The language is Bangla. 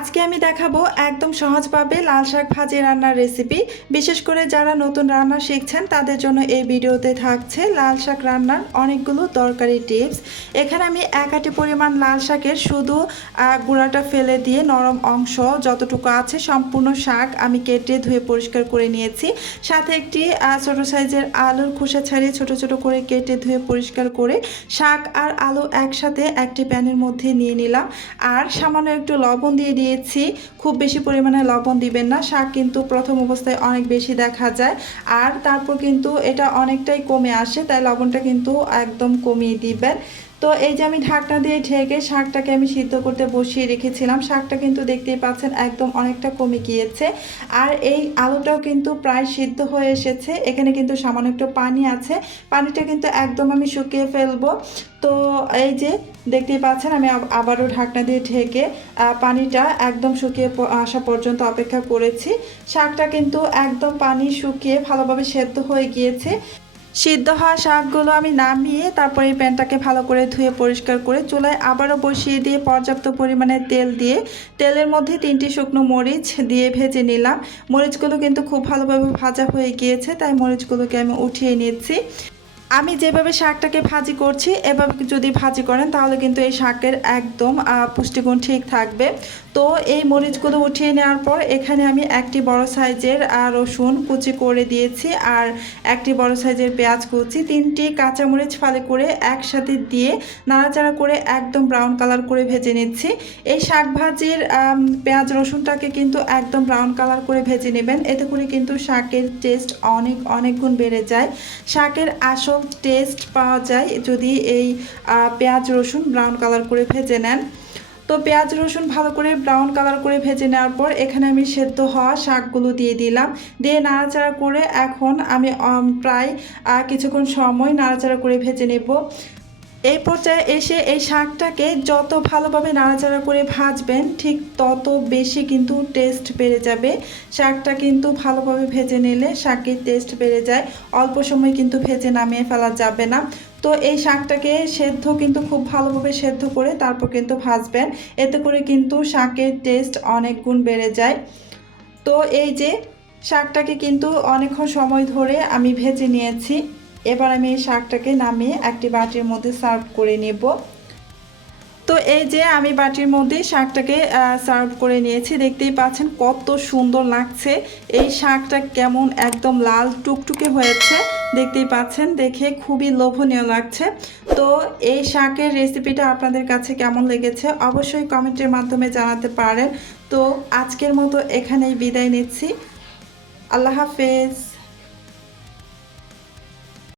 আজকে আমি দেখাবো একদম সহজভাবে লাল শাক ভাজি রান্নার রেসিপি। বিশেষ করে যারা নতুন রান্না শিখছেন তাদের জন্য এই ভিডিওতে থাকছে লাল শাক রান্নার অনেকগুলো দরকারি টিপস। এখানে আমি এক আটি পরিমাণ লাল শাকের শুধু গুঁড়াটা ফেলে দিয়ে নরম অংশ যতটুকু আছে সম্পূর্ণ শাক আমি কেটে ধুয়ে পরিষ্কার করে নিয়েছি। সাথে একটি ছোট সাইজের আলুর খোসা ছাড়িয়ে ছোট ছোট করে কেটে ধুয়ে পরিষ্কার করে শাক আর আলু একসাথে একটি প্যানের মধ্যে নিয়ে নিলাম। আর সামান্য একটু লবণ দিয়ে দিয়েছি। খুব বেশি পরিমাণে লবণ দিবেন না, শাক কিন্তু প্রথম অবস্থায় অনেক বেশি দেখা যায় আর তারপর কিন্তু এটা অনেকটাই কমে আসে, তাই লবণটা কিন্তু একদম কমিয়ে দিবেন। তো এই যে আমি ঢাকনা দিয়ে ঢেকে শাকটাকে আমি সিদ্ধ করতে বসিয়ে রেখেছিলাম। শাকটা কিন্তু দেখতেই পাচ্ছেন একদম অনেকটা কমে গিয়েছে আর এই আলুটাও কিন্তু প্রায় সিদ্ধ হয়ে এসেছে। এখানে কিন্তু সামান্য একটু পানি আছে, পানিটা কিন্তু একদম আমি শুকিয়ে ফেলবো। তো এই যে দেখতেই পাচ্ছেন আমি আবারও ঢাকনা দিয়ে ঢেকে পানিটা একদম শুকিয়ে আসা পর্যন্ত অপেক্ষা করেছি। শাকটা কিন্তু একদম পানি শুকিয়ে ভালোভাবে সেদ্ধ হয়ে গিয়েছে। সিদ্ধ হওয়া শাকগুলো আমি নামিয়ে তারপরে এই প্যানটাকে ভালো করে ধুয়ে পরিষ্কার করে চুলায় আবারও বসিয়ে দিয়ে পর্যাপ্ত পরিমাণে তেল দিয়ে তেলের মধ্যে 3টি শুকনো মরিচ দিয়ে ভেজে নিলাম। মরিচগুলো কিন্তু খুব ভালোভাবে ভাজা হয়ে গিয়েছে, তাই মরিচগুলোকে আমি উঠিয়ে নিচ্ছি। আমি যেভাবে শাকটাকে ভাজি করছি এভাবে যদি ভাজি করেন তাহলে কিন্তু এই শাকের একদম পুষ্টিগুণ ঠিক থাকবে। তো এই মরিচগুলো উঠিয়ে নেওয়ার পর এখানে আমি একটি বড় সাইজের রসুন কুচি করে দিয়েছি আর একটি বড় সাইজের পেঁয়াজ কুচি, 3টি কাঁচামরিচ ফালি করে একসাথে দিয়ে নাড়াচাড়া করে একদম ব্রাউন কালার করে ভেজে নিচ্ছি। এই শাক ভাজির পেঁয়াজ রসুনটাকে কিন্তু একদম ব্রাউন কালার করে ভেজে নেবেন, এতে করে কিন্তু শাকের টেস্ট অনেক গুণ বেড়ে যায়। শাকের আসল টেস্ট পাওয়া যায় যদি এই পেঁয়াজ রসুন ব্রাউন কালার করে ভেজে নেন। তো পেঁয়াজ রসুন ভালো করে ব্রাউন কালার করে ভেজে নেওয়ার পর এখানে আমি সেদ্ধ হওয়া শাকগুলো দিয়ে দিলাম, দিয়ে নাড়াচাড়া করে এখন আমি প্রায় কিছুক্ষণ সময় নাড়াচাড়া করে ভেজে নেব। এই পর্যায়ে এসে এই শাকটাকে যত ভালোভাবে নাড়াচাড়া করে ভাজবেন ঠিক তত বেশি কিন্তু টেস্ট বেড়ে যাবে। শাকটা কিন্তু ভালোভাবে ভেজে নিলে শাকের টেস্ট বেড়ে যায়, অল্প সময় কিন্তু ভেজে নামিয়ে ফেলা যাবে না। তো এই শাকটাকে সেদ্ধ কিন্তু খুব ভালোভাবে সেদ্ধ করে তারপর কিন্তু ভাজবেন, এতে করে কিন্তু শাকের টেস্ট অনেক গুণ বেড়ে যায়। তো এই যে শাকটাকে কিন্তু অনেকক্ষণ সময় ধরে আমি ভেজে নিয়েছি। এবার আমি এই শাকটাকে নামিয়ে একটি বাটির মধ্যে সার্ভ করে নেব। তো এই যে আমি বাটির মধ্যে শাকটাকে সার্ভ করে নিয়েছি, দেখতেই পাচ্ছেন কত সুন্দর লাগছে। এই শাকটা কেমন একদম লাল টুকটুকে হয়েছে, দেখতেই পাচ্ছেন, দেখে খুবই লোভনীয় লাগছে। তো এই শাকের রেসিপিটা আপনাদের কাছে কেমন লেগেছে অবশ্যই কমেন্টের মাধ্যমে জানাতে পারেন। তো আজকের মতো এখানেই বিদায় নিচ্ছি। আল্লাহ হাফেজ।